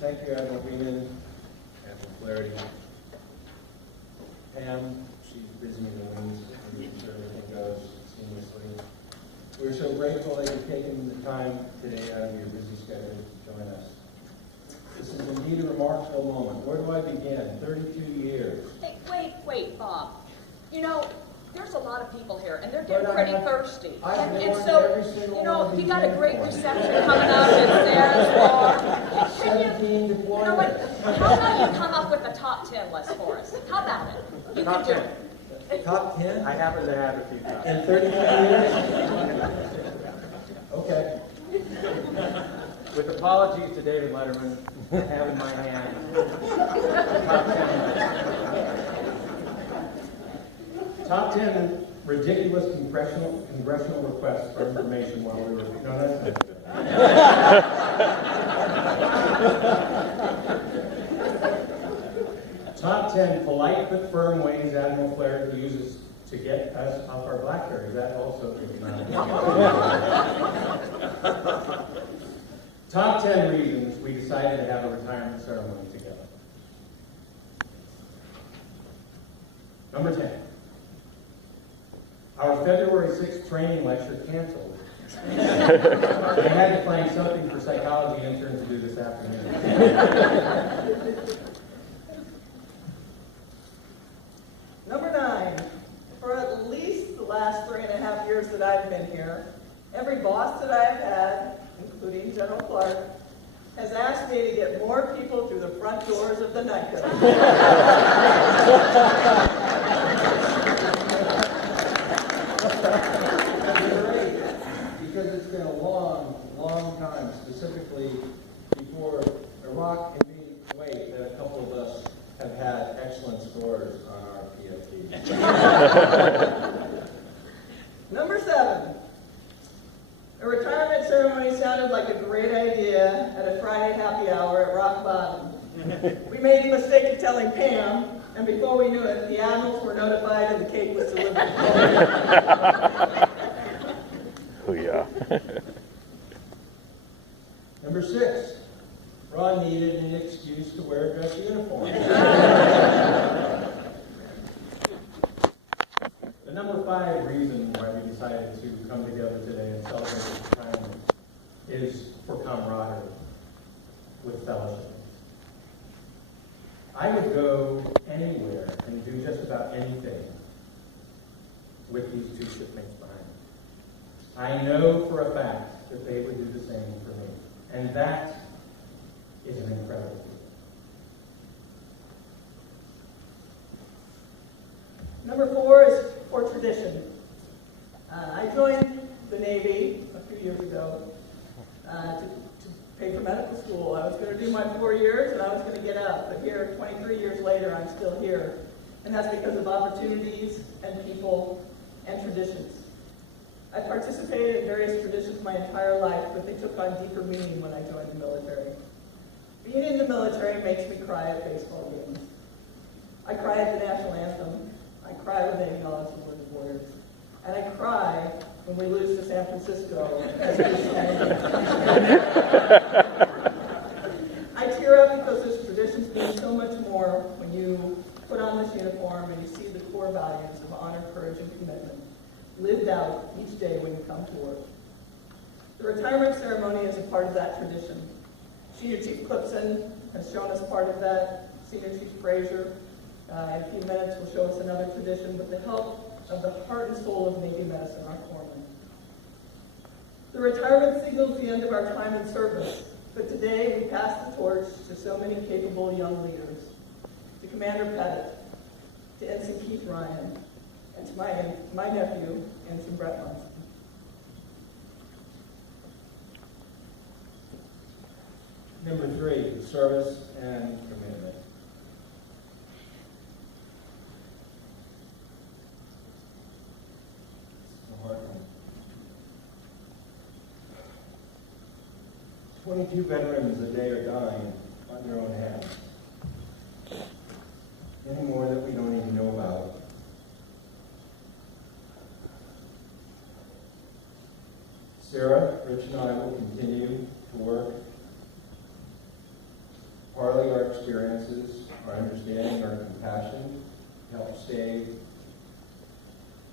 Thank you, Admiral Beeman, Admiral Flaherty. Pam, she's busy in the wings, making sure everything goes seamlessly. We're so grateful that you've taken the time today out of your busy schedule to join us. This is indeed a remarkable moment. Where do I begin? 32 years. Hey, wait, Bob. You know, there's a lot of people here, and they're getting pretty thirsty. And so, you got a great reception coming up at Sarah's Bar. 17 deployments. You know what? How about you come up with a top 10 list for us? How about it? You can do it. Top 10? I happen to have a few top. In 32 years? Okay. With apologies to David Letterman, I have in my hand Top 10 ridiculous congressional requests for information while we were... No, that's not. Top 10 polite but firm ways Admiral Flaherty uses to get us off our BlackBerry. That also is not... Top 10 reasons we decided to have a retirement ceremony together. Number 10. Our February 6th training lecture canceled. I had to find something for psychology interns to do this afternoon. Number 9. For at least the last 3.5 years that I've been here, every boss that I've had, including General Clark, has asked me to get more people through the front doors of the night club. Great, because it's been a long, long time, specifically before Iraq and Kuwait, that a couple of us have had excellent scores on our PFT. Number 7. A retirement ceremony sounded like a great idea at a Friday happy hour at Rock Bottom. We made the mistake of telling Pam, and before we knew it, the admirals were notified and the cake was delivered. Oh, yeah. Number 6, Ron needed an excuse to wear a dress uniform. The number 5 reason why we decided to come together today and celebrate his retirement is for camaraderie with fellowship. I would go anywhere and do just about anything with these two shipmates behind me. I know for a fact that they would do the same for me. And that is an incredible feeling. Number 4 is for tradition. I joined the Navy a few years ago to pay for medical school. I was going to do my 4 years and I was going to get out. But here, 23 years later, I'm still here. And that's because of opportunities and people and traditions. I participated in various traditions my entire life, but they took on deeper meaning when I joined the military. Being in the military makes me cry at baseball games. I cry at the national anthem. I cry when they acknowledge the word warriors. And I cry when we lose to San Francisco. I tear up because this tradition means so much more when you put on this uniform and you see the core values of honor, courage, and commitment lived out each day when you come to work. The retirement ceremony is a part of that tradition. Senior Chief Clipson has shown us part of that. Senior Chief Frazier, in a few minutes, will show us another tradition, with the help of the heart and soul of Navy medicine, our corpsmen. The retirement signals the end of our time in service, but today we pass the torch to so many capable young leaders, to Commander Pettit, to Ensign Keith Ryan, and to my nephew, Ensign Brett Munson. Number 3, service and commitment. It's a hard one. 22 veterans a day are dying on their own hands. Many more that we don't even know about. Sarah, Rich, and I will continue to work Partly our experiences, our understanding, our compassion helped save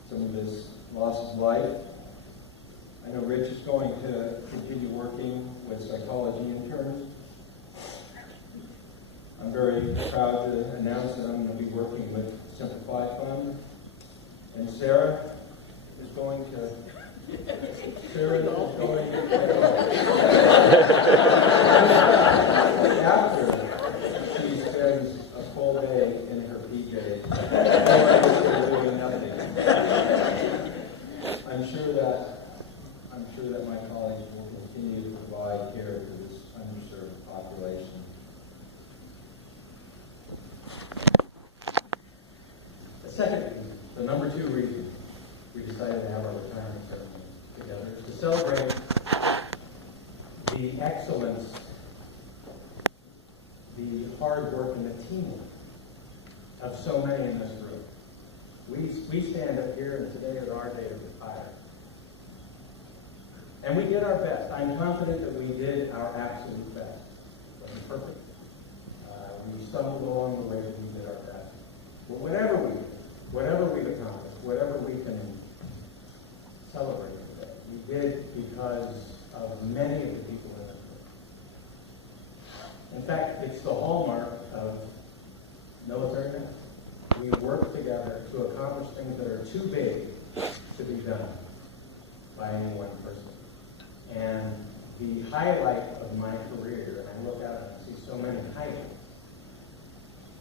some of his loss of life. I know Rich is going to continue working with psychology interns. I'm very proud to announce that I'm going to be working with Simplify Fund. And Sarah is going to after she spends a full day in her PJs, doing nothing. I'm sure that my colleagues will continue to provide care to this underserved population. The second reason, the number 2 reason we decided to have our retirement ceremony together is to celebrate the excellence, the hard work, and the teamwork of so many in this room. We stand up here, and today is our day to retire. And we did our best. I'm confident that we did our absolute best. It wasn't perfect. We stumbled along the way, but we did our best. But whatever we've accomplished, whatever we can celebrate today, we did because of many of the people in this room. In fact, it's the hallmark of military men. We work together to accomplish things that are too big to be done by any one person. And the highlight of my career, and I look out and see so many highlights,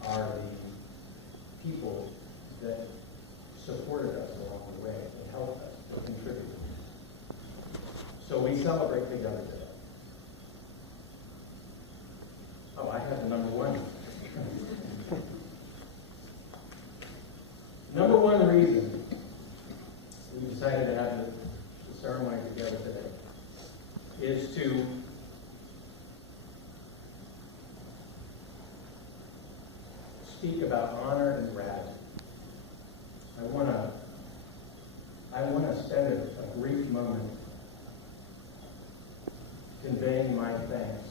are the people that supported us along the way, that helped us, that contributed. So we celebrate together today. Oh, I have the number 1. Number 1 reason we decided to have the ceremony together today is to speak about honor and gratitude. I want to spend a brief moment conveying my thanks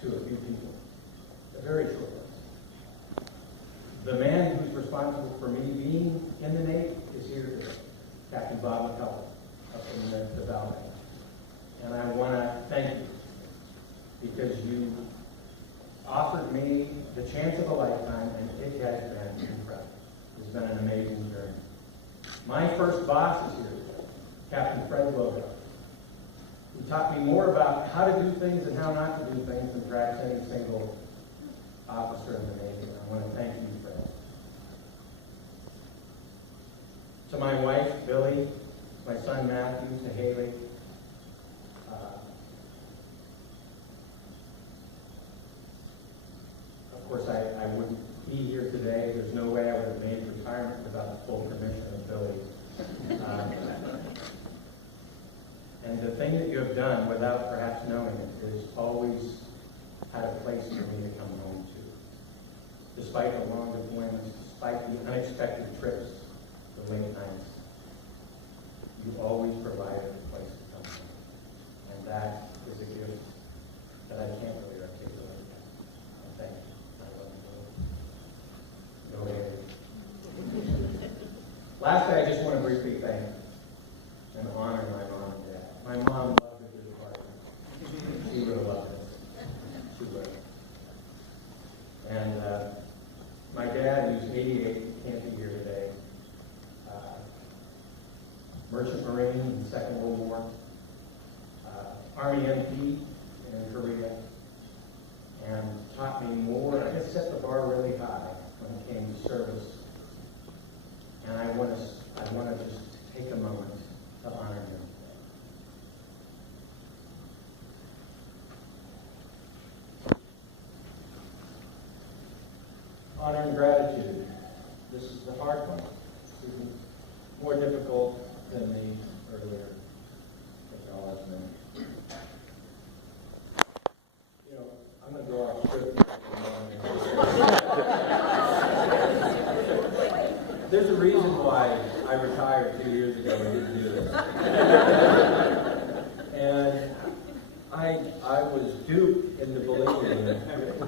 to a few people, a very short list. The man who's responsible for me being in the Navy is here today, Captain Bob McCullough, up in the Valley. And I want to thank you because you offered me the chance of a lifetime, and it has been incredible. It's been an amazing journey. My first boss is here today, Captain Fred Logo, who taught me more about how to do things and how not to do things than perhaps any single officer in the Navy. I want to thank you, Fred. To my wife, Billy, my son, Matthew, to Haley, of course, I wouldn't be here today. There's no way I would have made retirement without the full permission of Billy. And the thing that you have done, without perhaps knowing it, is always had a place for me to come home to. Despite the long deployments, despite the unexpected trips, the late nights, you always provided a place to come home. And that is a gift that I can't really articulate. Thank you. I love you. Go ahead. Lastly, I just want to briefly thank and honor my mom and dad. My mom loved the good party. She would have loved it. She would. And my dad, who's 88, can't be here today, Merchant Marine in the Second World War, Army MP in Korea, and taught me more. I just set the bar really high when it came to service. And I want to just take a moment to honor him. Honor and gratitude. This is the hard one. This is more difficult than the earlier acknowledgement. You know, I'm going to go off script for a moment. There's a reason why I retired 2 years ago and didn't do this. And I was duped into believe me,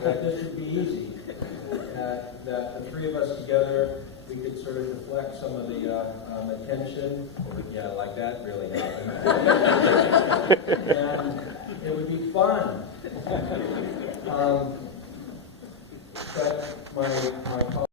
that this would be easy. That the three of us together, we could sort of deflect some of the attention. Yeah, like that really happened. And it would be fun. But my